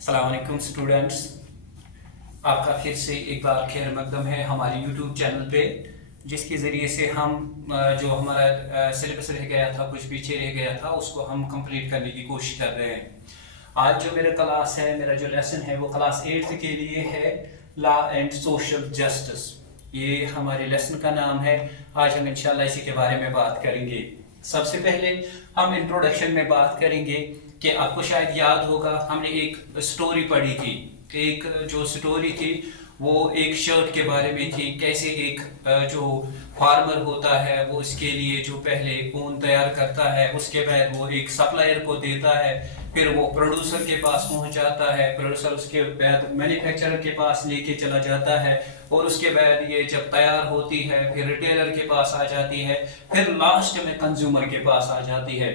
अस्सलाम वालेकुम स्टूडेंट्स, आपका फिर से एक बार खैर मकदम है हमारे यूट्यूब चैनल पे, जिसके ज़रिए से हम जो हमारा सिलेबस रह गया था, कुछ पीछे रह गया था, उसको हम कंप्लीट करने की कोशिश कर रहे हैं। आज जो मेरा क्लास है, मेरा जो लेसन है वो क्लास 8th के लिए है, लॉ एंड सोशल जस्टिस। ये हमारे लेसन का नाम है। आज हम इंशाल्लाह इसी के बारे में बात करेंगे। सबसे पहले हम इंट्रोडक्शन में बात करेंगे कि आपको शायद याद होगा, हमने एक स्टोरी पढ़ी थी। एक जो स्टोरी थी वो एक शर्ट के बारे में थी। कैसे एक जो फार्मर होता है वो इसके लिए जो पहले ऊन तैयार करता है, उसके बाद वो एक सप्लायर को देता है, फिर वो प्रोड्यूसर के पास पहुंच जाता है, प्रोड्यूसर उसके बाद मैन्युफैक्चरर के पास लेके चला जाता है, और उसके बाद ये जब तैयार होती है फिर रिटेलर के पास आ जाती है, फिर लास्ट में कंज्यूमर के पास आ जाती है।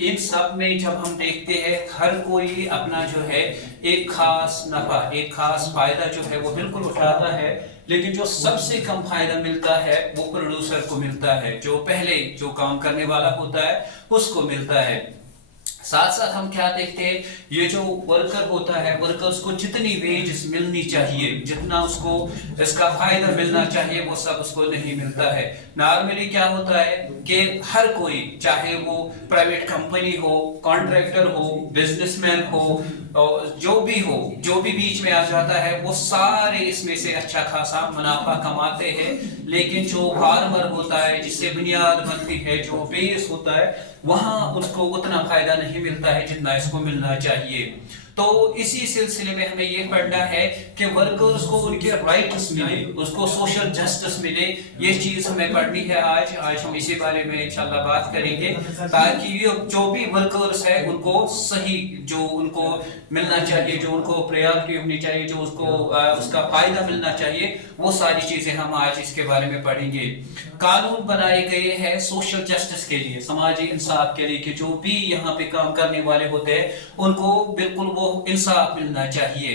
इन सब में जब हम देखते हैं हर कोई अपना जो है एक खास नफा, एक खास फायदा जो है वो बिल्कुल उठाता है, लेकिन जो सबसे कम फायदा मिलता है वो प्रोड्यूसर को मिलता है, जो पहले जो काम करने वाला होता है उसको मिलता है। साथ साथ हम क्या देखते हैं, ये जो वर्कर होता है, वर्कर्स को जितनी वेजेस मिलनी चाहिए, जितना उसको इसका फायदा मिलना चाहिए, वो सब उसको नहीं मिलता है। नॉर्मली क्या होता है कि हर कोई, चाहे वो प्राइवेट कंपनी हो, कॉन्ट्रैक्टर हो, बिजनेसमैन हो, जो भी हो, जो भी बीच में आ जाता है वो सारे इसमें से अच्छा खासा मुनाफा कमाते हैं। लेकिन जो फार्मर होता है, जिससे बुनियाद बनती है, जो बेस होता है, वहां उसको उतना फायदा नहीं मिलता है जितना इसको मिलना चाहिए। तो इसी सिलसिले में हमें ये पढ़ना है कि वर्कर्स को उनके राइट्स मिले, उसको सोशल जस्टिस मिले। ये चीज हमें पढ़नी है आज हम इसी बारे में इंशाल्लाह बात करेंगे, ताकि ये जो भी वर्कर्स है उनको सही जो उनको मिलना चाहिए, जो उनको प्रायोरिटी होनी चाहिए, जो उसको उसका फायदा मिलना चाहिए, वो सारी चीजें हम आज इसके बारे में पढ़ेंगे। कानून बनाए गए हैं सोशल जस्टिस के लिए, समाजी इंसाफ के लिए, कि जो भी यहाँ पे काम करने वाले होते हैं उनको बिल्कुल वो इंसाफ मिलना चाहिए।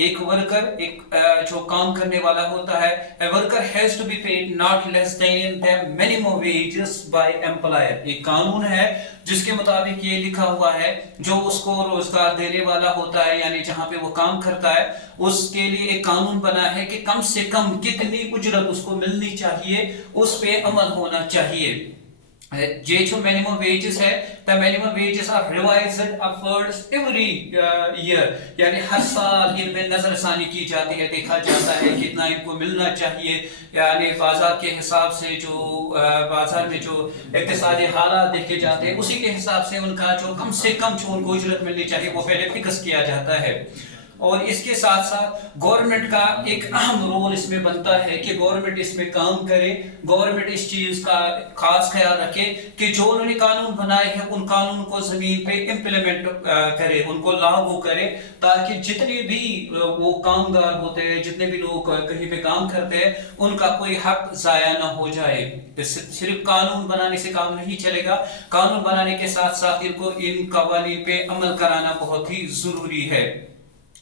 एक वर्कर, एक जो काम करने वाला होता है, a worker has to be paid not less than the minimum wages by employer। एक कानून है जिसके मुताबिक ये लिखा हुआ है, जो उसको रोजगार देने वाला होता है, यानी जहां पे वो काम करता है, उसके लिए एक कानून बना है कि कम से कम कितनी उजरत उसको मिलनी चाहिए, उस पे अमल होना चाहिए। ये जो मिनिमम वेजेस है, the minimum wages are revised upwards every year, यानी हर साल इनमें नजरसानी की जाती है, देखा जाता है कितना इनको मिलना चाहिए। यानी बाजार के हिसाब से जो बाजार में जो इक्तिसादी हालात देखे जाते हैं, उसी के हिसाब से उनका जो कम से कम जो उनको उजरत मिलनी चाहिए वो पहले फिक्स किया जाता है। और इसके साथ साथ गवर्नमेंट का एक अहम रोल इसमें बनता है कि गवर्नमेंट इसमें काम करे, गवर्नमेंट इस चीज का खास ख्याल रखे कि जो उन्होंने कानून बनाए हैं उन कानून को जमीन पे इम्प्लीमेंट करे, उनको लागू करे, ताकि जितने भी वो कामगार होते हैं, जितने भी लोग कहीं पे काम करते हैं, उनका कोई हक जाया ना हो जाए। सिर्फ कानून बनाने से काम नहीं चलेगा, कानून बनाने के साथ साथ इनको इन कवानीन पे अमल कराना बहुत ही जरूरी है।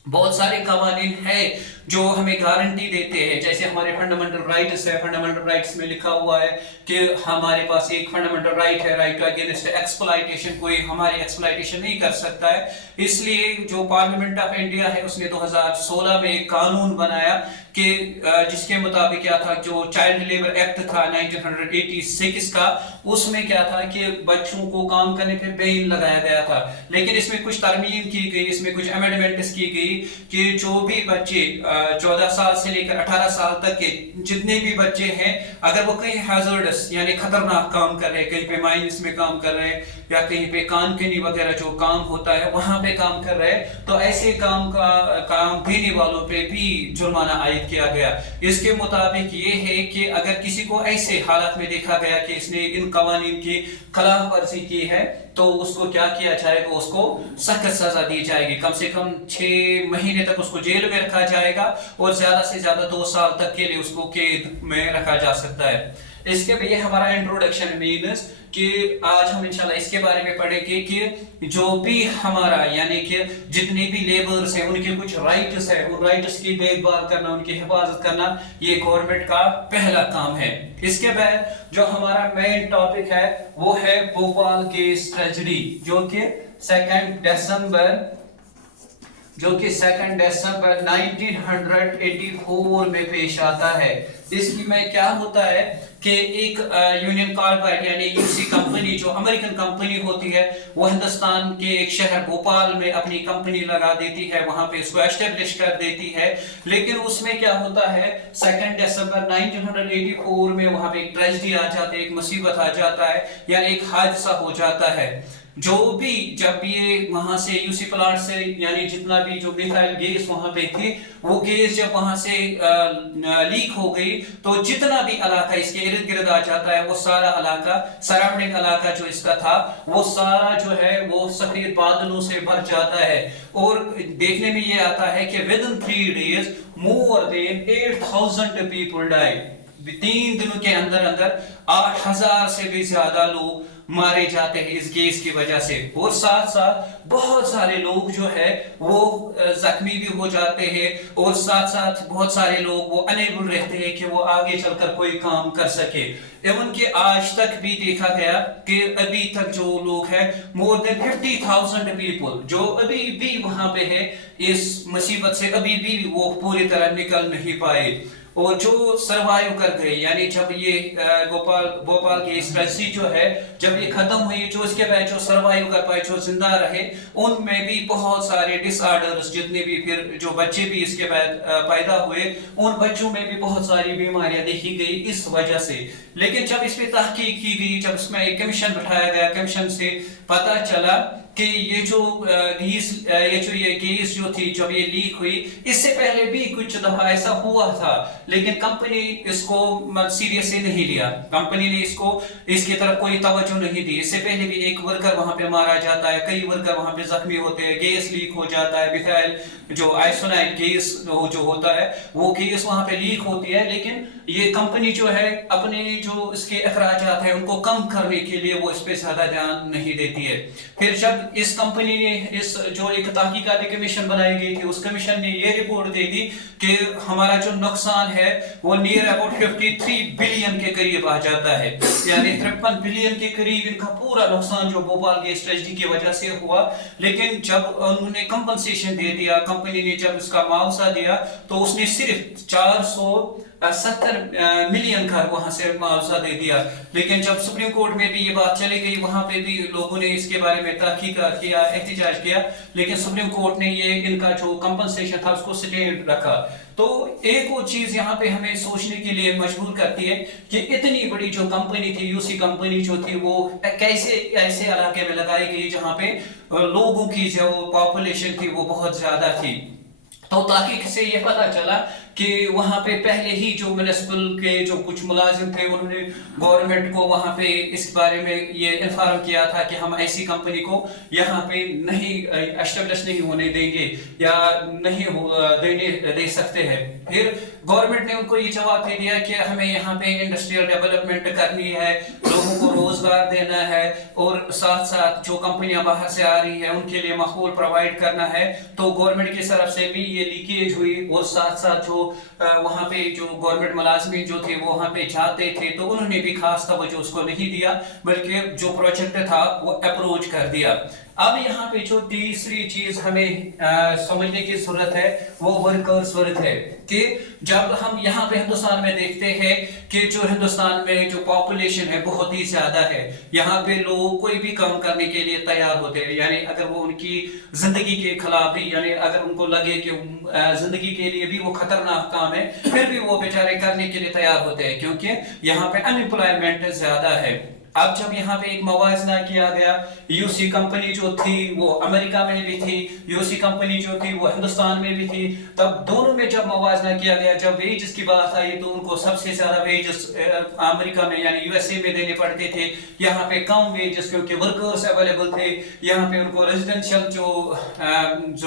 बहुत सारे कवानीन है जो हमें गारंटी देते हैं, जैसे हमारे फंडामेंटल राइट्स है। फंडामेंटल राइट्स में लिखा हुआ है कि हमारे पास एक फंडामेंटल राइट है, राइट अगेंस्ट एक्सप्लॉइटेशन, कोई हमारी एक्सप्लॉइटेशन नहीं कर सकता है। इसलिए जो पार्लियामेंट ऑफ इंडिया है उसने 2016 में एक कानून बनाया कि जिसके मुताबिक क्या था, जो चाइल्ड लेबर एक्ट था 1986 का, उसमें क्या था कि बच्चों को काम करने पे बैन लगाया गया था। लेकिन इसमें कुछ तरमीम की गई, इसमें कुछ अमेंडमेंट्स की गई कि जो भी बच्चे 14 साल से लेकर 18 साल तक के जितने भी बच्चे हैं, अगर वो कहीं हैजर्डस यानी खतरनाक काम कर रहे हैं, कहीं पे माइंस में काम कर रहे हैं, या कहीं पे कानकनी वगैरह जो काम होता है वहां पे काम कर रहे हैं, तो ऐसे काम देने वालों पे भी जुर्माना आयद किया गया। इसके मुताबिक ये है कि अगर किसी को ऐसे हालात में देखा गया कि इसने इन कवानीन की खिलाफ वर्जी की है, तो उसको क्या किया जाएगा, उसको सख्त सजा दी जाएगी। कम से कम 6 महीने तक उसको जेल में रखा जाएगा, और ज्यादा से ज्यादा 2 साल तक के लिए उसको कैद में रखा जा सकता है। इसके लिए हमारा इंट्रोडक्शन मीन्स कि आज हम इंशाल्लाह इसके बारे में पढ़ेंगे कि जो भी हमारा यानी कि जितने भी लेबर्स हैं उनके कुछ राइट्स है, उन राइट्स की देखभाल करना, उनकी हिफाजत करना, ये गवर्नमेंट का पहला काम है। इसके बाद जो हमारा मेन टॉपिक है वो है भोपाल केस ट्रेजेडी, जो कि 2 दिसंबर जो कि 2 दिसंबर 1984 में पेश आता है। इसकी में क्या होता है कि एक यूनियन कार्बाइड यानी यूसी कंपनी जो अमेरिकन कंपनी होती है वो हिंदुस्तान के एक शहर भोपाल में अपनी कंपनी लगा देती है, वहां पे इसको एस्टेब्लिश कर देती है। लेकिन उसमें क्या होता है 2 दिसंबर 1984 में वहां पे एक ट्रेजेडी आ जाती है, एक मुसीबत आ जाता है, यानी एक हादसा हो जाता है। जो भी जब ये वहां से यूसी प्लांट से यानी जितना भी जो मिथाइल गैस वहां पे थी वो गैस जब वहां से लीक हो गई तो जितना भी इलाका इसके इर्द गिर्द आ जाता है वो सारा इलाका सराउंडिंग इलाका जो इसका था वो सारा जो है वो सफेद बादलों से भर जाता है। और देखने में ये आता है कि with in 3 days more than 8000 people died. 3 दिनों के अंदर अंदर 8000 से भी ज्यादा लोग मारे जाते हैं इस गैस की वजह से। और साथ साथ बहुत सारे लोग जो है वो जख्मी भी हो जाते हैं और साथ साथ बहुत सारे लोग वो अनेबल रहते हैं कि वो आगे चलकर कोई काम कर सके। एवं कि आज तक भी देखा गया कि अभी तक जो लोग हैं मोर देन 50,000 पीपल जो अभी भी वहां पे है इस मुसीबत से अभी भी वो पूरी तरह निकल नहीं पाए। और जो सरवाइव कर गए यानी जब ये भोपाल की स्ट्रेटजी जो है जब ये खत्म हुई, जो इसके बाद जो सरवाइव कर पाए जो जिंदा रहे उनमें भी बहुत सारे डिसऑर्डर्स जितने भी फिर जो बच्चे भी इसके बाद पैदा हुए उन बच्चों में भी बहुत सारी बीमारियां देखी गई इस वजह से। लेकिन जब इस पे तहकीक की गई, जब इसमें एक कमीशन बैठाया गया, कमीशन से पता चला कि ये जो गैस जो थी जब ये लीक हुई इससे पहले भी कुछ दफा ऐसा हुआ था लेकिन कंपनी इसको सीरियस से नहीं लिया, कंपनी ने इसकी तरफ कोई तवज्जो नहीं दी। इससे पहले भी एक वर्कर वहां पे मारा जाता है, कई वर्कर वहां पे जख्मी होते हैं, गैस लीक हो जाता है, मिथाइल जो आइसोनाइट गैस जो होता है वो गैस वहां पे लीक होती है। लेकिन ये कंपनी जो है अपने जो इसके अखराजात है उनको कम करने के लिए वो इस पे ज्यादा ध्यान नहीं देती है। फिर जब इस कंपनी ने इस जो एक तहकीकाती कमीशन बनाई गई थी उस कमीशन ने ये रिपोर्ट दे दी कि हमारा जो नुकसान है वो नियर अबाउट 53 बिलियन के करीब आ जाता है, यानी 53 बिलियन के करीब इनका पूरा नुकसान जो भोपाल गैस ट्रेजेडी की वजह से हुआ। लेकिन जब उन्होंने कंपनसेशन दे दिया, कंपनी ने जब इसका मुआवजा दिया तो उसने सिर्फ 470 मिलियन का वहां से मुआवजा दे दिया। लेकिन जब सुप्रीम कोर्ट में भी ये बात चली गई वहां पे भी लोगों ने इसके बारे में तहकीकात किया, एहतिजाज किया, लेकिन सुप्रीम कोर्ट ने ये इनका जो कंपनसेशन था उसको स्टे रखा। तो एक और चीज यहाँ पे हमें सोचने के लिए मजबूर करती है कि इतनी बड़ी जो कंपनी थी यूसी कंपनी जो थी वो कैसे ऐसे इलाके में लगाई गई जहाँ पे लोगों की जो पॉपुलेशन थी वो बहुत ज्यादा थी। तो तहकीक से ये पता चला कि वहां पे पहले ही जो म्युनिसिपल के जो कुछ मुलाजिम थे उन्होंने गवर्नमेंट को वहां पे इस बारे में ये इन्फॉर्म किया था कि हम ऐसी कंपनी को यहाँ पे नहीं एस्टेब्लिश नहीं होने देंगे या नहीं दे सकते हैं। फिर गवर्नमेंट ने उनको ये जवाब दे दिया कि हमें यहाँ पे इंडस्ट्रियल डेवलपमेंट करनी है, लोगों को रोजगार देना है और साथ साथ जो कंपनियां बाहर से आ रही है उनके लिए माहौल प्रोवाइड करना है। तो गवर्नमेंट की तरफ से भी ये लीकेज हुई और साथ साथ जो वहां पे जो गवर्नमेंट मुलाजमीन जो थे वो वहां पे जाते थे तो उन्होंने भी खास तवज्जो उसको नहीं दिया बल्कि जो प्रोजेक्ट था वो अप्रोच कर दिया। अब यहाँ पे जो तीसरी चीज हमें समझने की जरूरत है वो वर्कर्स वर्थ है कि जब हम यहाँ पे हिंदुस्तान में देखते हैं कि जो हिंदुस्तान में जो पॉपुलेशन है बहुत ही ज्यादा है, यहाँ पे लोग कोई भी काम करने के लिए तैयार होते हैं, यानी अगर वो उनकी जिंदगी के खिलाफ भी यानी अगर उनको लगे कि जिंदगी के लिए भी वो खतरनाक काम है फिर भी वो बेचारे करने के लिए तैयार होते हैं क्योंकि यहाँ पे अनएम्प्लॉयमेंट ज्यादा है। अब जब यहाँ पे एक मवाजना किया गया, यूसी कंपनी जो थी वो अमेरिका में भी थी, यूसी कंपनी जो थी वो हिंदुस्तान में भी थी, तब दोनों में जब मवाजना किया गया, जब वेजेस की बात आई तो उनको सबसे ज्यादा वेजेस अमेरिका में यानी यूएसए में देने पड़ते थे, यहाँ पे कम वेजेस क्योंकि वर्कर्स अवेलेबल थे, यहाँ पे उनको रेजिडेंशियल जो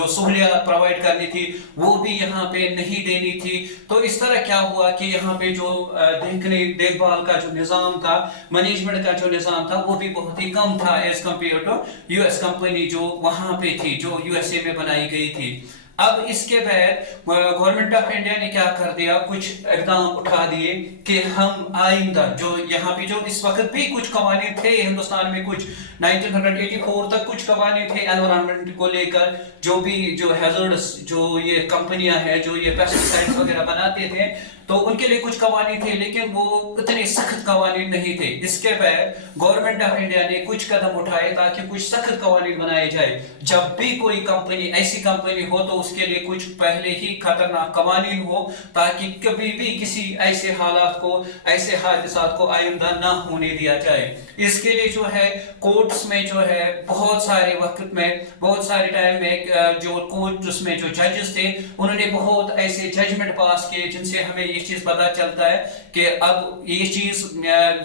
सहूलियत प्रोवाइड करनी थी वो भी यहाँ पे नहीं देनी थी। तो इस तरह क्या हुआ कि यहाँ पे जो देखभाल का जो निजाम था, मैनेजमेंट का जो निजाम था वो भी बहुत ही कम था as compared to US company जो वहां पे थी, जो यूएसए में बनाई गई थी। अब इसके बाद गवर्नमेंट ऑफ इंडिया ने क्या कर दिया, कुछ इकदाम उठा दिए कि हम आइंदा जो यहाँ पे जो इस वक्त भी कुछ कवानीन थे हिंदुस्तान में, कुछ 1984 तक कुछ कवानीन थे एनवायरनमेंट को लेकर, जो भी जो हैजर्ड्स जो ये कंपनियां हैं जो ये पेस्टिसाइड्स वगैरह बनाते थे, तो उनके लिए कुछ कवानीन थे, लेकिन वो इतने सख्त कवानीन नहीं थे। इसके बाद गवर्नमेंट ऑफ इंडिया ने कुछ कदम उठाए ताकि कुछ सख्त कवानीन बनाए जाए। जब भी कोई कंपनी ऐसी कंपनी हो तो उसके लिए कुछ पहले ही खतरनाक कवानीन हो, ताकि कभी भी किसी ऐसे हालात को, ऐसे हादसात को आइंदा ना होने दिया जाए। इसके लिए जो है कोर्ट्स में जो है बहुत सारे वक्त में, बहुत सारे टाइम में जो कोर्ट्स में जो जजेस थे उन्होंने बहुत ऐसे जजमेंट पास किए जिनसे हमें ये चीज पता चलता है कि अब ये चीज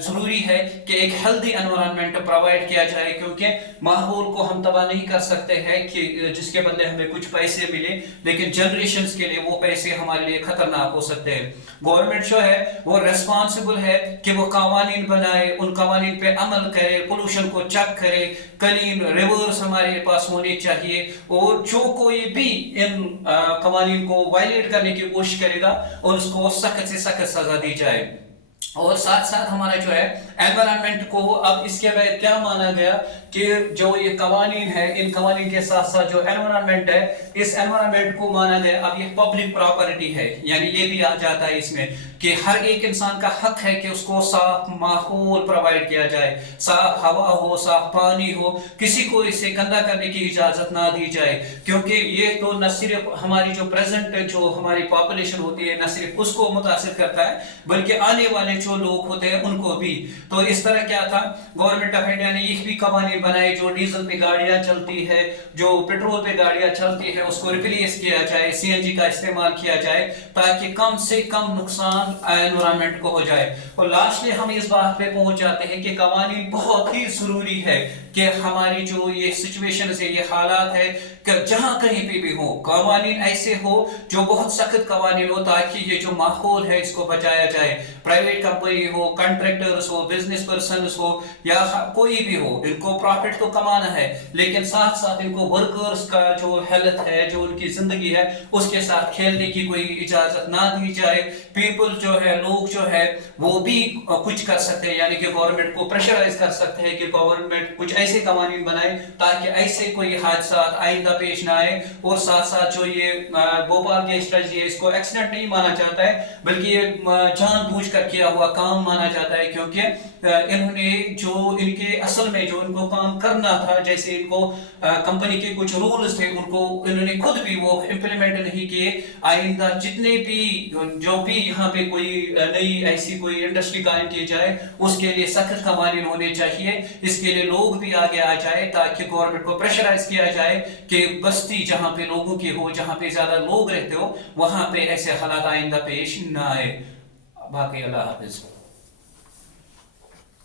जरूरी है कि एक हेल्दी एनवायरनमेंट प्रोवाइड किया जाए, क्योंकि माहौल को हम तबाह नहीं कर सकते हैं कि जिसके बदले हमें कुछ पैसे मिले, लेकिन जनरेशंस के लिए वो पैसे हमारे लिए खतरनाक हो सकते हैं। गवर्नमेंट जो है वो रेस्पॉन्सिबल है कि वो कवानीन बनाए, उन कवानीन पे अमल करे, पोल्यूशन को चेक करे, क्लीन रिवर्स हमारे पास होने चाहिए, और जो कोई भी इन कवानीन को वायलेट करने की कोशिश करेगा और उसको सख्त से सख्त सजा दी जाए। और साथ साथ हमारा जो है एनवायरनमेंट को अब इसके बाद क्या माना गया कि जो ये कवानीन है, इन कवानीन के साथ साथ जो एनवायरनमेंट है, इस एनवायरनमेंट को माना गया अब ये पब्लिक प्रॉपर्टी है। यानी ये भी आ जाता है इसमें कि हर एक इंसान का हक है कि उसको साफ माहौल प्रोवाइड किया जाए, साफ हवा हो, साफ पानी हो, किसी को इसे गंदा करने की इजाजत ना दी जाए, क्योंकि ये तो न सिर्फ हमारी जो प्रेजेंट जो हमारी पॉपुलेशन होती है न सिर्फ उसको मुतासिर करता है, बल्कि आने वाले जो लोग होते हैं उनको भी। तो इस तरह क्या था, गवर्नमेंट ऑफ इंडिया ने ये भी कवानीन बनाए, जो डीजल पे गाड़ियां चलती है, जो पेट्रोल पे गाड़ियां चलती है, उसको रिप्लेस किया जाए, सीएनजी का इस्तेमाल किया जाए, ताकि कम से कम नुकसान एनवायरनमेंट को हो जाए। और लास्टली हम इस बात पे पहुंच जाते हैं कि कवानीन बहुत ही जरूरी है कि हमारी जो ये सिचुएशन है, ये हालात है कि जहां कहीं पे भी हो कवानीन ऐसे हो जो बहुत सख्त कवानीन हो, ताकि ये जो माहौल है इसको बचाया जाए। प्राइवेट कंपनी हो, कॉन्ट्रैक्टर्स हो, बिजनेस पर्सन हो या कोई भी हो, इनको प्रॉफिट तो कमाना है, लेकिन साथ साथ इनको वर्कर्स का जो हेल्थ है, जो उनकी जिंदगी है, उसके साथ खेलने की कोई इजाजत ना दी जाए। पीपल जो है, लोग जो है वो भी कुछ कर सकते हैं, यानी कि गवर्नमेंट को प्रेशराइज कर सकते हैं कि गवर्नमेंट कुछ ऐसे कवानीन बनाए ताकि ऐसे कोई हादसा आइंदा पेश ना आए। और साथ साथ जो ये भोपाल की स्ट्रेटजी है, इसको एक्सीडेंट नहीं माना जाता है, बल्कि ये जानबूझ कर किया हुआ काम माना जाता है, क्योंकि इन्होंने जो इनके असल में जो इनको काम करना था, जैसे इनको कंपनी के कुछ रूल्स थे, उनको इन्होंने खुद भी वो इम्प्लीमेंट नहीं किए। आइंदा जितने भी जो भी यहाँ पे कोई नई ऐसी कोई इंडस्ट्री कायम की जाए, उसके लिए सख्त कवानीन होने चाहिए। इसके लिए लोग भी आगे आ जाए ताकि गवर्नमेंट को प्रेशराइज किया जाए कि बस्ती जहाँ पे लोगों की हो, जहाँ पे ज्यादा लोग रहते हो, वहां पे ऐसे हालात आइंदा पेश ना आए। बाकी अल्लाह हाफिज।